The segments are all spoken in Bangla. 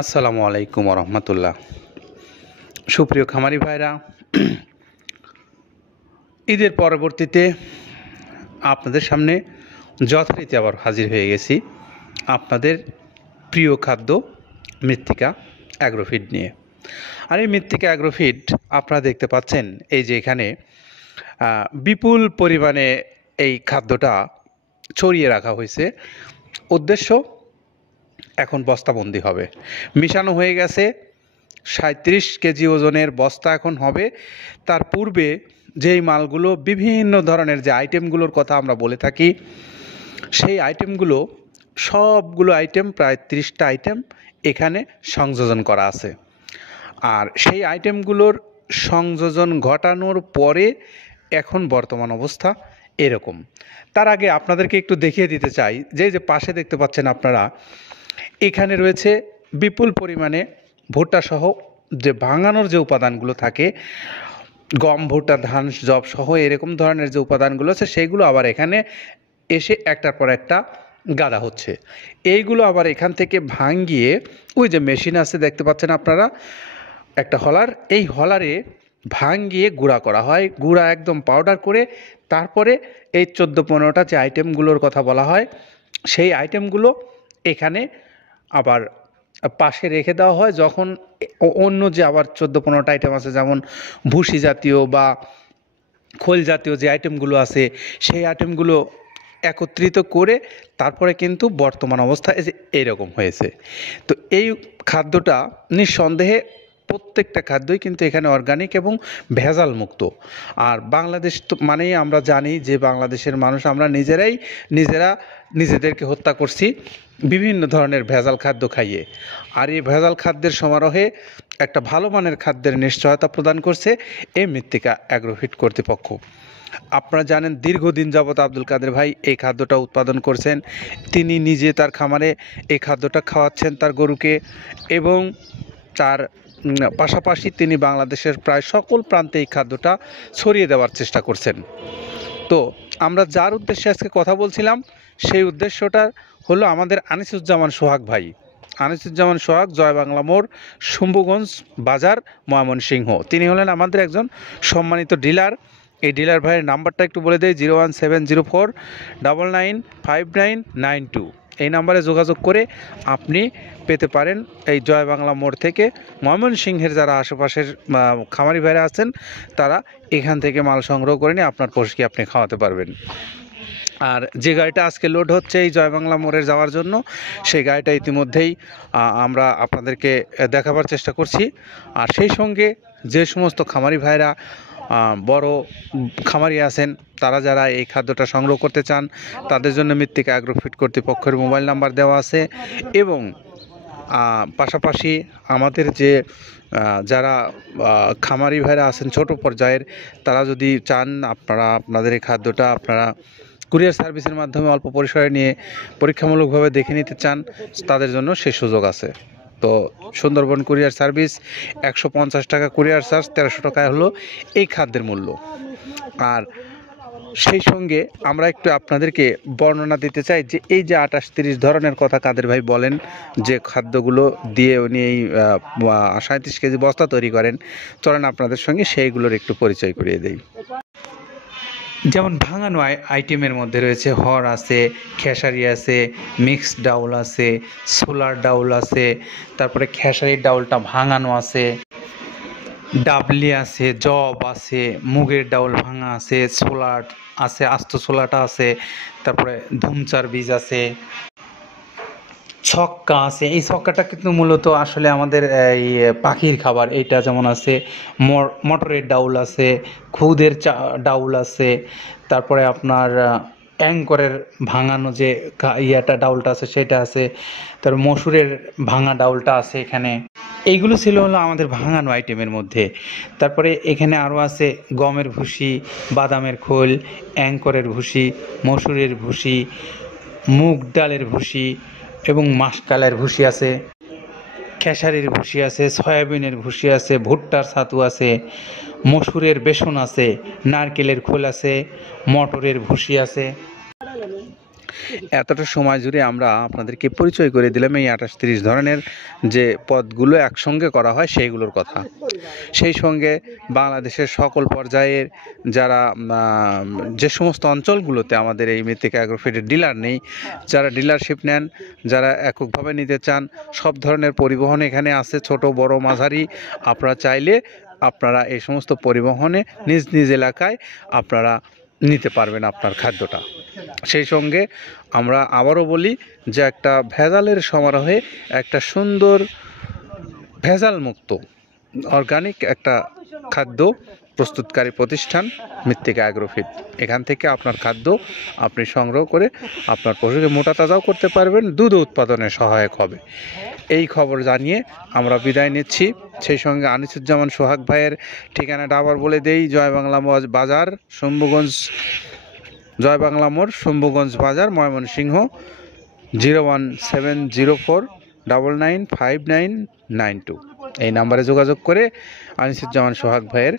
আসসালামু আলাইকুম রহমতুল্লাহ। সুপ্রিয় খামারি ভাইরা, ঈদের পরবর্তীতে আপনাদের সামনে যথারীতি আবার হাজির হয়ে গেছি আপনাদের প্রিয় খাদ্য মৃত্তিকা অ্যাগ্রোফিড নিয়ে। আর এই মৃত্তিকা অ্যাগ্রোফিড আপনারা দেখতে পাচ্ছেন, এই যে এখানে বিপুল পরিমাণে এই খাদ্যটা ছড়িয়ে রাখা হয়েছে। উদ্দেশ্য, এখন বস্তাবন্দি হবে, মিশানো হয়ে গেছে। 37 কেজি ওজনের বস্তা এখন হবে। তার পূর্বে যেই মালগুলো, বিভিন্ন ধরনের যে আইটেমগুলোর কথা আমরা বলে থাকি, সেই আইটেমগুলো সবগুলো আইটেম, প্রায় 30টা আইটেম এখানে সংযোজন করা আছে। আর সেই আইটেমগুলোর সংযোজন ঘটানোর পরে এখন বর্তমান অবস্থা এরকম। তার আগে আপনাদেরকে একটু দেখিয়ে দিতে চাই, যে পাশে দেখতে পাচ্ছেন আপনারা, এখানে রয়েছে বিপুল পরিমাণে ভুট্টা সহ যে ভাঙানোর যে উপাদানগুলো থাকে, গম, ভুট্টা, ধান, যব সহ এরকম ধরনের যে উপাদানগুলো আছে, সেইগুলো আবার এখানে এসে একটার পর একটা গাদা হচ্ছে। এইগুলো আবার এখান থেকে ভাঙিয়ে, ওই যে মেশিন আছে দেখতে পাচ্ছেন আপনারা, একটা হলার, এই হলারে ভাঙিয়ে গুঁড়া করা হয়। গুঁড়া একদম পাউডার করে তারপরে এই 14-15টা যে আইটেমগুলোর কথা বলা হয়, সেই আইটেমগুলো এখানে আবার পাশে রেখে দেওয়া হয়। যখন অন্য যে আবার 14-15টা আইটেম আছে, যেমন ভুসি জাতীয় বা খোল জাতীয় যে আইটেমগুলো আছে, সেই আইটেমগুলো একত্রিত করে তারপরে কিন্তু বর্তমান অবস্থা এইরকম হয়েছে। তো এই খাদ্যটা নিঃসন্দেহে প্রত্যেকটা খাদ্যই কিন্তু এখানে অর্গানিক এবং ভেজাল মুক্ত। আর বাংলাদেশ তো মানেই আমরা জানি যে বাংলাদেশের মানুষ আমরা নিজেরা নিজেদেরকে হত্যা করছি বিভিন্ন ধরনের ভেজাল খাদ্য খাইয়ে। আর এই ভেজাল খাদ্যের সমারোহে একটা ভালো মানের খাদ্যের নিশ্চয়তা প্রদান করছে এই মৃত্তিকা অ্যাগ্রোফিড কর্তৃপক্ষ। আপনারা জানেন, দীর্ঘদিন যাবৎ আব্দুল কাদের ভাই এই খাদ্যটা উৎপাদন করছেন। তিনি নিজে তার খামারে এই খাদ্যটা খাওয়াচ্ছেন তার গরুকে, এবং তার পাশাপাশি তিনি বাংলাদেশের প্রায় সকল প্রান্তে এই খাদ্যটা ছড়িয়ে দেওয়ার চেষ্টা করছেন। তো আমরা যার উদ্দেশ্যে আজকে কথা বলছিলাম, সেই উদ্দেশ্যটা হলো আমাদের আনিসুজ্জামান সোহাগ ভাই। আনিসুজ্জামান সোহাগ, জয় বাংলা মোড়, শম্ভুগঞ্জ বাজার, ময়মনসিংহ। তিনি হলেন আমাদের একজন সম্মানিত ডিলার। এই ডিলার ভাইয়ের নাম্বারটা একটু বলে দেয়, 01704995992। এই নাম্বারে যোগাযোগ করে আপনি পেতে পারেন এই জয় বাংলা মোড় থেকে। ময়মনসিংহের যারা আশেপাশের খামারি ভাইরা আছেন, তারা এখান থেকে মাল সংগ্রহ করে নিয়ে আপনার পশুকে আপনি খাওয়াতে পারবেন। আর যে গাড়িটা আজকে লোড হচ্ছে এই জয় বাংলা মোড়ে যাওয়ার জন্য, সেই গাড়িটা ইতিমধ্যেই আমরা আপনাদেরকে দেখাবার চেষ্টা করছি। আর সেই সঙ্গে যে সমস্ত খামারি ভাইরা বড় খামারি আছেন, তারা যারা এই খাদ্যটা সংগ্রহ করতে চান, তাদের জন্য মৃত্তিকা অ্যাগ্রোফিড কর্তৃপক্ষের মোবাইল নাম্বার দেওয়া আছে। এবং পাশাপাশি আমাদের যে যারা খামারি ভাইরা আছেন ছোট পর্যায়ের, তারা যদি চান আপনাদের এই খাদ্যটা আপনারা কুরিয়ার সার্ভিসের মাধ্যমে অল্প পরিসরে নিয়ে পরীক্ষামূলকভাবে দেখে নিতে চান, তাদের জন্য সে সুযোগ আছে। তো সুন্দরবন কুরিয়ার সার্ভিস, 150 টাকা কুরিয়ার চার্জ, 1300 টাকায় হলো এই খাদ্যের মূল্য। আর সেই সঙ্গে আমরা একটু আপনাদেরকে বর্ণনা দিতে চাই যে এই যে 28-30 ধরনের কথা কাদের ভাই বলেন, যে খাদ্যগুলো দিয়ে উনি এই 37 কেজি বস্তা তৈরি করেন, চলেন আপনাদের সঙ্গে সেইগুলোর একটু পরিচয় করিয়ে দেই। যেমন ভাঙানো আইটেমের মধ্যে রয়েছে হর আছে, খেসারি আছে, মিক্সড ডাউল আছে, সোলার ডাউল আছে, তারপরে খেসারির ডাউলটা ভাঙানো আছে, ডাবলি আছে, জব আছে, মুগের ডাউল ভাঙা আছে, সোলার আছে, আস্ত সোলাটা আছে, তারপরে ধুমচার বীজ আছে, ছক্কা আছে। এই ছক্কাটা কিন্তু মূলত আসলে আমাদের এই পাখির খাবার। এইটা যেমন আছে, মটরের ডাউল আছে, খুদের ডাউল আছে, তারপরে আপনার অ্যাঙ্করের ভাঙানো যে ডাউলটা আছে সেটা আছে, তারপর মসুরের ভাঙা ডাউলটা আছে এখানে। এইগুলো ছিল হলো আমাদের ভাঙানো আইটেমের মধ্যে। তারপরে এখানে আরও আছে গমের ভুসি, বাদামের খোল, অ্যাঙ্করের ভুসি, মসুরের ভুসি, মুগ ডালের ভুসি এবং মাসকালের ভুসি আছে, খেসারির ভুসি আছে, সয়াবিনের ভুসি আছে, ভুট্টার ছাতু আছে, মসুরের বেসন আছে, নারকেলের খোল আছে, মটরের ভুসি আছে। এতটা সময় জুড়ে আমরা আপনাদেরকে পরিচয় করে দিলাম এই 28-30 ধরনের যে পদগুলো একসঙ্গে করা হয় সেইগুলোর কথা। সেই সঙ্গে বাংলাদেশের সকল পর্যায়ের যারা যে সমস্ত অঞ্চলগুলোতে আমাদের এই মৃত্তিকা অ্যাগ্রোফিডের ডিলার নেই, যারা ডিলারশিপ নেন, যারা এককভাবে নিতে চান, সব ধরনের পরিবহন এখানে আছে, ছোট বড় মাঝারি। আপনারা চাইলে আপনারা এই সমস্ত পরিবহনে নিজ নিজ এলাকায় আপনারা নিতে পারবেন আপনার খাদ্যটা। সেই সঙ্গে আমরা আবারও বলি যে একটা ভেজালের সমারোহে একটা সুন্দর ভেজাল মুক্ত অর্গানিক একটা খাদ্য প্রস্তুতকারী প্রতিষ্ঠান মৃত্তিকা অ্যাগ্রোফিড। এখান থেকে আপনার খাদ্য আপনি সংগ্রহ করে আপনার পশুকে মোটা তাজাও করতে পারবেন, দুধ উৎপাদনে সহায়ক হবে। এই খবর জানিয়ে আমরা বিদায় নিচ্ছি। সেই সঙ্গে আনিসুজ্জামান সোহাগ ভাইয়ের ঠিকানাটা আবার বলে দেই, জয় বাংলা বাজার, শম্ভুগঞ্জ, জয় বাংলা মোড়, শম্ভুগঞ্জ বাজার, ময়মনসিংহ। 01704995992 এই নাম্বারে যোগাযোগ করে আনিসুজ্জামান সোহাগ ভাইয়ের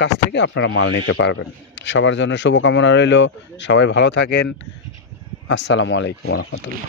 কাছ থেকে আপনারা মাল নিতে পারবেন। সবার জন্য শুভকামনা রইল। সবাই ভালো থাকেন। আসসালামু আলাইকুম ওয়া রাহমাতুল্লাহ।